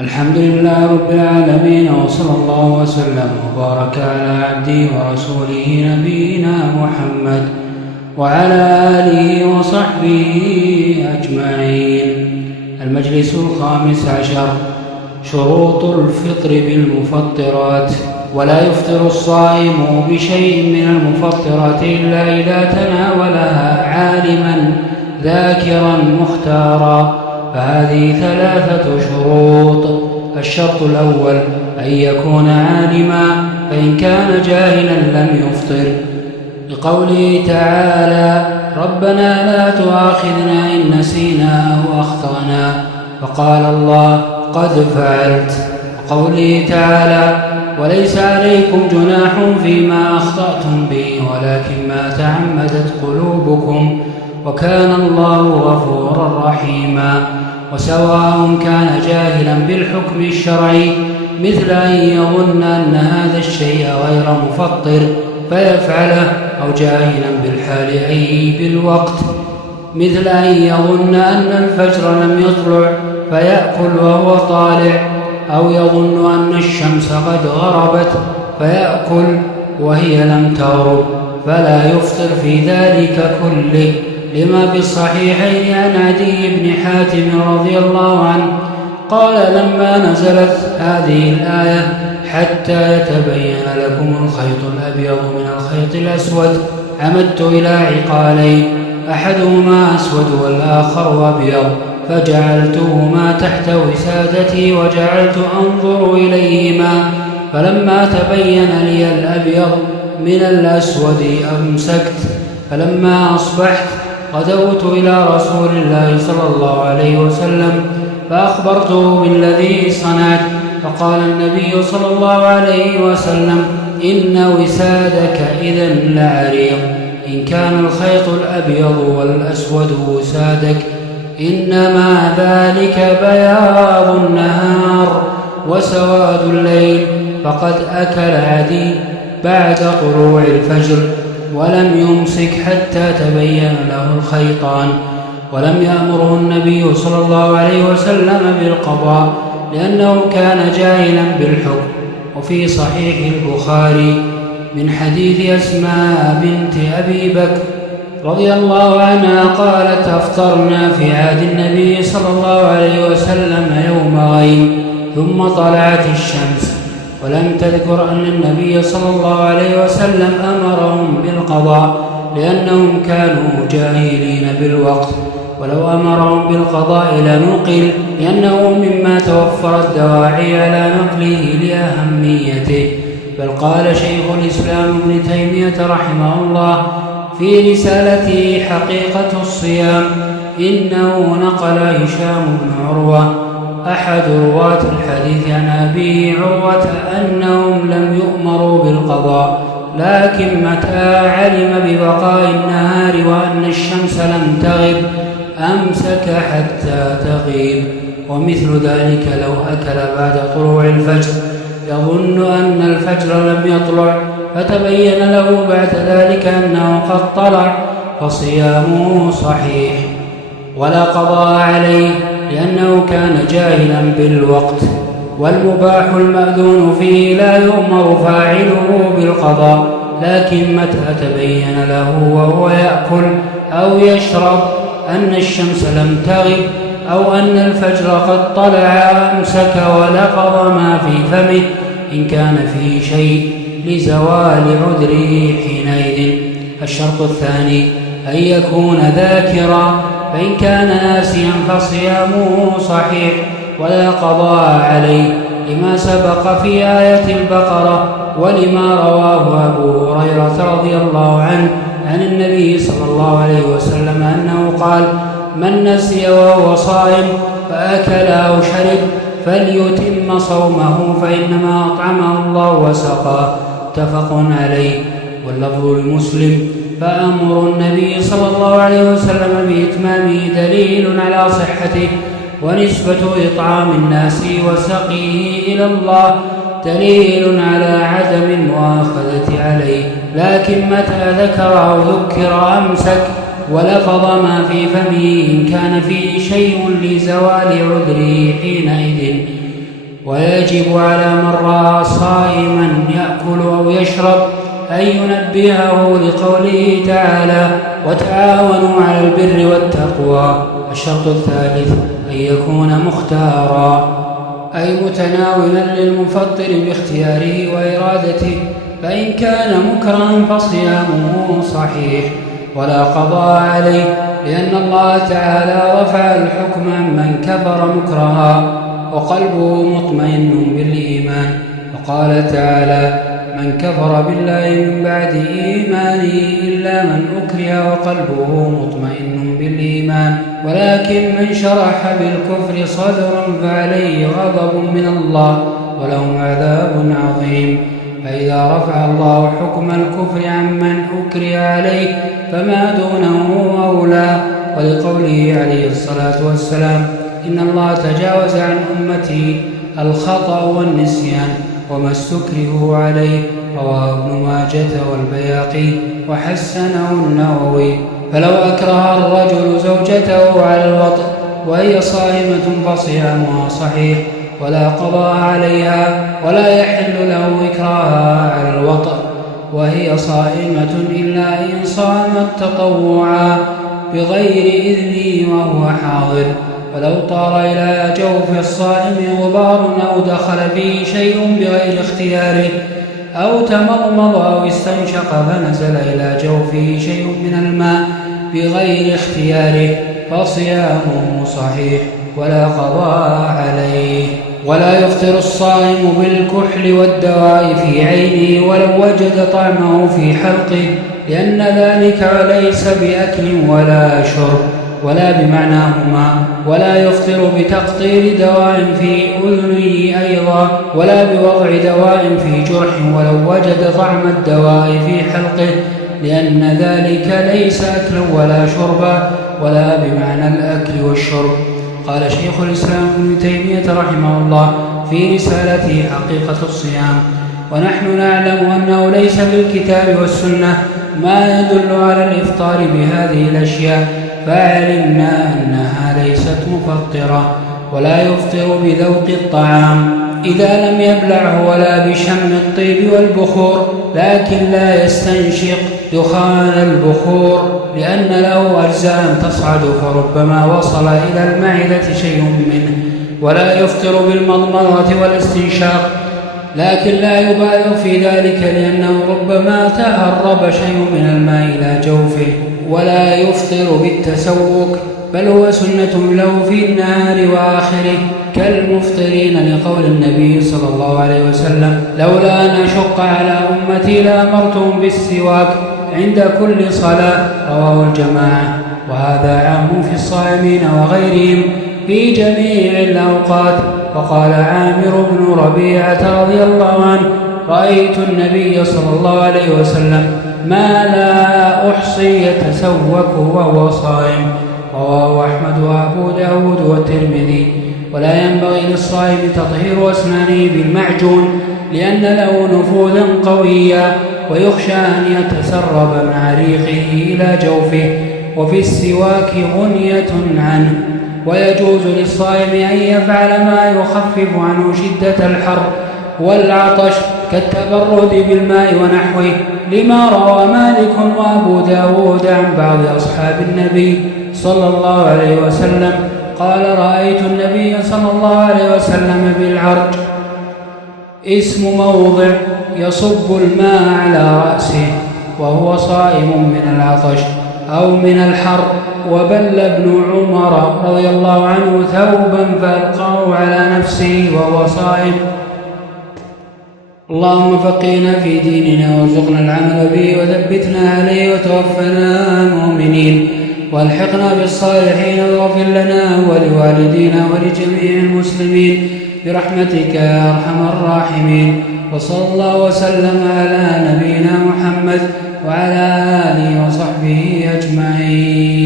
الحمد لله رب العالمين، وصلى الله وسلم وبارك على عبده ورسوله نبينا محمد وعلى آله وصحبه أجمعين. المجلس 15. شروط الفطر بالمفطرات. ولا يفطر الصائم بشيء من المفطرات إلا إذا تناولها عالما ذاكرا مختارا، فهذه 3 شروط. الشرط الأول أن يكون عالما، فإن كان جاهلا لم يفطر، لقوله تعالى: ربنا لا تؤاخذنا إن نسينا أو أخطأنا، فقال الله: قد فعلت. وقوله تعالى: وليس عليكم جناح فيما أخطأتم به ولكن ما تعمدت قلوبكم وكان الله غفورا رحيما. وسواء كان جاهلا بالحكم الشرعي، مثل أن يظن أن هذا الشيء غير مفطر فيفعله، أو جاهلا بالحال أي بالوقت، مثل أن يظن أن الفجر لم يطلع فيأكل وهو طالع، أو يظن أن الشمس قد غربت فيأكل وهي لم تغرب، فلا يفطر في ذلك كله، لما في الصحيحين عن عدي بن حاتم رضي الله عنه قال: لما نزلت هذه الآية: حتى يتبين لكم الخيط الأبيض من الخيط الأسود، عمدت إلى عقالين، أحدهما أسود والآخر أبيض، فجعلتهما تحت وسادتي وجعلت أنظر إليهما، فلما تبين لي الأبيض من الأسود أمسكت. فلما أصبحت غدوت إلى رسول الله صلى الله عليه وسلم فأخبرته بالذي صنعت، فقال النبي صلى الله عليه وسلم: إن وسادك إذن لعريض، إن كان الخيط الأبيض والأسود وسادك، إنما ذلك بياض النهار وسواد الليل. فقد أكل عدي بعد طلوع الفجر ولم يمسك حتى تبين له الخيطان. ولم يأمره النبي صلى الله عليه وسلم بالقضاء لأنه كان جاهلا بالحكم. وفي صحيح البخاري من حديث أسماء بنت أبي بكر رضي الله عنها قالت: أفطرنا في عهد النبي صلى الله عليه وسلم يوم غيم، ثم طلعت الشمس، ولم تذكر أن النبي صلى الله عليه وسلم أمرهم بالقضاء لأنهم كانوا جاهلين بالوقت، ولو أمرهم بالقضاء لنقل، لأنه مما توفرت دواعي على نقله لأهميته. بل قال شيخ الإسلام ابن تيمية رحمه الله في رسالته حقيقة الصيام: إنه نقل هشام بن عروة أحد رواة الحديث عن أبيه عروة أنهم لم يؤمروا بالقضاء، لكن متى علم ببقاء النهار وأن الشمس لم تغب أمسك حتى تغيب. ومثل ذلك لو أكل بعد طلوع الفجر يظن أن الفجر لم يطلع فتبين له بعد ذلك أنه قد طلع، فصيامه صحيح ولا قضاء عليه، لأنه كان جاهلا بالوقت. والمباح المأذون فيه لا يؤمر فاعله بالقضاء، لكن متى تبين له وهو يأكل أو يشرب أن الشمس لم تغب أو أن الفجر قد طلع أمسك ولقض ما في فمه إن كان فيه شيء لزوال عذره حينئذ. الشرط الثاني أن يكون ذاكرا، فإن كان ناسيا فصيامه صحيح ولا قضاء عليه، لما سبق في آية البقرة، ولما رواه أبو هريرة رضي الله عنه عن النبي صلى الله عليه وسلم أنه قال: من نسي وهو صائم فأكل أو شرب فليتم صومه فإنما أطعمه الله وسقاه، متفق عليه. واللفظ لمسلم: فأمر النبي صلى الله عليه وسلم بإتمامه دليل على صحته، ونسبة إطعام الناس وسقيه إلى الله دليل على عدم المؤاخذة عليه، لكن متى ذكر أو ذكر أمسك ولفظ ما في فمه إن كان فيه شيء لزوال عذره حينئذ. ويجب على من رأى صائما يأكل أو يشرب أن ينبهه لقوله تعالى: وتعاونوا على البر والتقوى. الشرط الثالث أن يكون مختارا، أي متناولا للمفطر باختياره وإرادته، فإن كان مكرها فصيامه صحيح ولا قضاء عليه، لأن الله تعالى رفع الحكم عمن كفر مكرها وقلبه مطمئن بالإيمان، وقال تعالى: من كفر بالله من بعد إيمانه إلا من أكره وقلبه مطمئن بالإيمان، ولكن من شرح بالكفر صدرا فعليه غضب من الله ولهم عذاب عظيم. فإذا رفع الله حكم الكفر عمن أكره عليه فما دونه أولى، ولقوله عليه الصلاة والسلام: إن الله تجاوز عن أمتي الخطأ والنسيان وما استكرهوا عليه، رواه ابن ماجة والبياقي وحسنه النووي. فلو أكره الرجل زوجته على الوطء وهي صائمة فصيامها صحيح ولا قضاء عليها، ولا يحل له إكراهها على الوطء وهي صائمة إلا إن صامت تطوعا بغير إذنه وهو حاضر. ولو طار إلى جوف الصائم غبار أو دخل فيه شيء بغير اختياره أو تمضمض أو استنشق فنزل إلى جوفه شيء من الماء بغير اختياره فصيامه صحيح ولا قضاء عليه. ولا يفطر الصائم بالكحل والدواء في عينه ولو وجد طعمه في حلقه، لأن ذلك ليس بأكل ولا شرب ولا بمعناهما. ولا يفطر بتقطير دواء في أذنه أيضا، ولا بوضع دواء في جرح ولو وجد طعم الدواء في حلقه، لأن ذلك ليس أكلا ولا شربا ولا بمعنى الأكل والشرب. قال شيخ الإسلام ابن تيمية رحمه الله في رسالته حقيقة الصيام: ونحن نعلم أنه ليس في الكتاب والسنة ما يدل على الإفطار بهذه الأشياء، فعلمنا أنها ليست مفطرة. ولا يفطر بذوق الطعام إذا لم يبلعه ولا بشم الطيب والبخور، لكن لا يستنشق دخان البخور لأن له أجزاء تصعد فربما وصل إلى المعدة شيء منه. ولا يفطر بالمضمضة والاستنشاق، لكن لا يبالغ في ذلك لأنه ربما تهرب شيء من الماء إلى جوفه. ولا يفطر بالتسوق، بل هو سنة له في النهار وآخره كالمفطرين، لقول النبي صلى الله عليه وسلم: لولا أن أشق على أمتي لأمرتهم بالسواك عند كل صلاة، رواه الجماعة. وهذا عام في الصائمين وغيرهم في جميع الأوقات. وقال عامر بن ربيعة رضي الله عنه: رأيت النبي صلى الله عليه وسلم ما لا أحصي يتسوك وهو صائم، رواه أحمد وأبو داود والترمذي. ولا ينبغي للصائم تطهير أسنانه بالمعجون لأن له نفوذا قويا ويخشى أن يتسرب مع ريقه إلى جوفه، وفي السواك غنية عنه. ويجوز للصائم أن يفعل ما يخفف عنه شدة الحر والعطش كالتبرد بالماء ونحوه، لما روى مالك وأبو داود عن بعض أصحاب النبي صلى الله عليه وسلم قال: رأيت النبي صلى الله عليه وسلم بالعرج، اسم موضع، يصب الماء على رأسه وهو صائم من العطش أو من الحر. وبل ابن عمر رضي الله عنه ثوبا فألقاه على نفسه وهو صائم. اللهم فقهنا في ديننا وارزقنا العمل به وثبتنا عليه وتوفنا مؤمنين والحقنا بالصالحين واغفر لنا ولوالدينا ولجميع المسلمين برحمتك يا أرحم الراحمين. وصلى الله وسلم على نبينا محمد وعلى آله وصحبه أجمعين.